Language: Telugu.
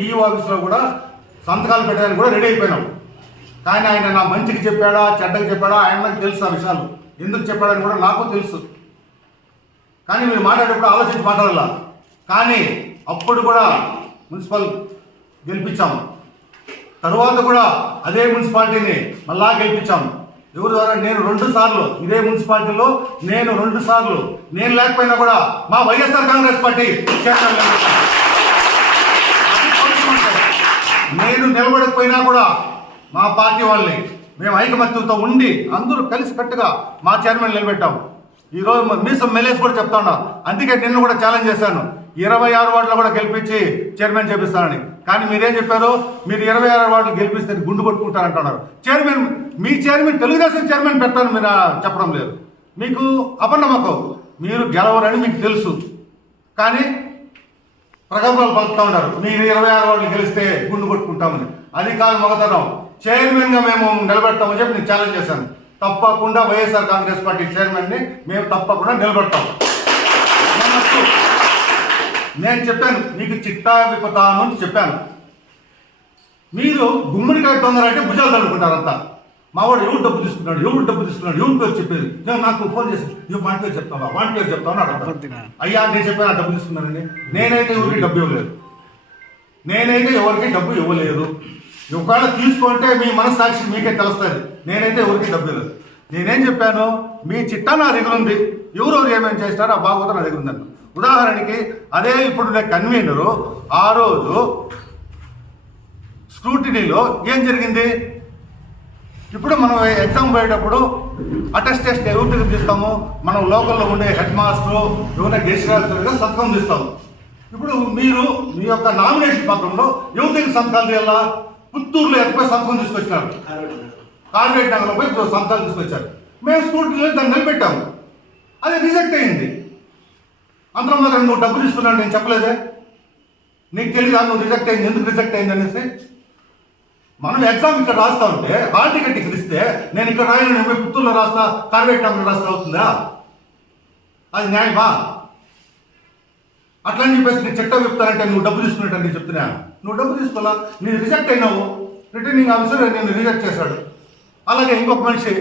ఈ ఆఫీస్లో కూడా సంతకాలు పెట్టడానికి కూడా రెడీ అయిపోయినావు కానీ ఆయన నా మంచికి చెప్పాడా చెడ్డకి చెప్పాడా ఆయన నాకు తెలుసు ఆ విషయాలు. ఎందుకు చెప్పాడని కూడా నాకు తెలుసు. కానీ మీరు మాట్లాడేటప్పుడు ఆలోచించి మాట్లాడాల? కానీ అప్పుడు కూడా మున్సిపల్ గెలిపించాము. తరువాత కూడా అదే మున్సిపాలిటీని మళ్ళా గెలిపించాము. ఎవరి ద్వారా? నేను రెండు సార్లు. ఇదే మున్సిపాలిటీలో నేను రెండు సార్లు. నేను లేకపోయినా కూడా మా Y S R Congress party chairman నిలబెట్టాను. అది కోరుకుంటే నేను నిలబడకపోయినా కూడా మా పార్టీ వాళ్ళని మేము ఐకమత్యంతో ఉండి అందరూ కలిసి కట్టుగా మా చైర్మన్ నిలబెట్టాము ఈరోజు మ- మీసం మెలేసి కూడా చెప్తా ఉన్నా. అందుకే నిన్ను కూడా ఛాలెంజ్ చేశాను. ఇరవై ఆరు వార్డులో కూడా గెలిపించి చైర్మన్ చేపిస్తానని. కానీ మీరేం చెప్పారు? మీరు ఇరవై ఆరు వార్డులు గెలిపిస్తే గుండు కొట్టుకుంటారంటున్నారు. చైర్మన్ మీ చైర్మన్ తెలుగుదేశం చైర్మన్ పెట్టాను మీరు చెప్పడం లేదు. మీకు అపనమ్మకం. మీరు గెలవరని మీకు తెలుసు. కానీ ప్రగల్భాలు పలుకుతా ఉన్నారు. మీరు ఇరవై ఆరు వాళ్ళు గెలిస్తే గుండు కొట్టుకుంటామని. అది కాదు మగతనం చైర్మన్గా మేము నిలబెడతామని చెప్పి నేను ఛాలెంజ్ చేశాను. తప్పకుండా వైఎస్ఆర్ కాంగ్రెస్ పార్టీ చైర్మన్ని మేము తప్పకుండా నిలబెడతాం. నేను చెప్పాను మీకు చిట్టా విపతాను అని చెప్పాను. మీరు గుమ్మడికాయ తొందర అంటే భుజాలు తడుకుంటారంతా మా వాడు ఎవరు డబ్బు తీసుకున్నాడు? ఎవరు డబ్బు తీసుకున్నాడు? ఎవరి పేరు చెప్పేది? నేను నాకు ఫోన్ చేసి నువ్వు వాడి పేరు చెప్తావా? వాడి పేరు చెప్తావా? అయ్యా నేను చెప్పాను డబ్బు తీసుకున్నానండి. నేనైతే ఎవరికి డబ్బు ఇవ్వలేదు. నేనైతే ఎవరికి డబ్బు ఇవ్వలేదు. ఒకవేళ తీసుకుంటే మీ మనస్సాక్షి మీకే తెలుస్తుంది. నేనైతే ఎవరికి డబ్బు ఇవ్వలేదు. నేనేం చెప్పాను? మీ చిట్టా నా దగ్గర ఉంది. ఎవరెవరు ఏమేమి చేస్తారో ఆ బాగోతా నా దగ్గర ఉందని ఉదాహరణకి అదే ఇప్పుడు కన్వీనరు ఆ రోజు స్క్రూటినీలో ఏం జరిగింది? ఇప్పుడు మనం ఎగ్జామ్ పోయేటప్పుడు అటెస్టేషన్ ఎవరికి తీస్తాము మనం లోకల్లో ఉండే హెడ్ మాస్టర్ ఎవరైనా గెస్ట్గా సంతకం తీస్తాము. ఇప్పుడు మీరు మీ యొక్క నామినేషన్ పత్రంలో ఎవరికి సంతకాలు తీయాలా? పుత్తూరులో ఎక్కడిపోయి సంతకం తీసుకొచ్చినారు? కార్పొరేట్ నగర్లో పోయి సంతకాలు తీసుకొచ్చారు. మేము స్కూటీలో దాన్ని నిలబెట్టాము. అది రిజెక్ట్ అయింది. అందరం నువ్వు డబ్బులు తీసుకున్నాను నేను చెప్పలేదే. నీకు తెలియదు నువ్వు రిజెక్ట్ అయింది. ఎందుకు రిజెక్ట్ అయింది అనేసి? మనం ఎగ్జామ్ ఇక్కడ రాస్తా ఉంటే హాల్ టికెట్ ఇక్కడ ఇస్తే నేను ఇక్కడ రాయను నేను పోయి పుత్తూరులో రాస్తా కార్వేట్ నగర్లో రాస్తా అవుతుందా? అది న్యాయమా? అట్లా అని చెప్పేసి నేను చెట్టం చెప్తానంటే నువ్వు డబ్బు తీసుకున్నట్టు నేను చెప్తున్నా. నువ్వు డబ్బు తీసుకోవాలా నేను రిజెక్ట్ అయినావు. రిటర్నింగ్ ఆఫీసర్ నేను రిజెక్ట్ చేశాడు. అలాగే ఇంకొక మనిషి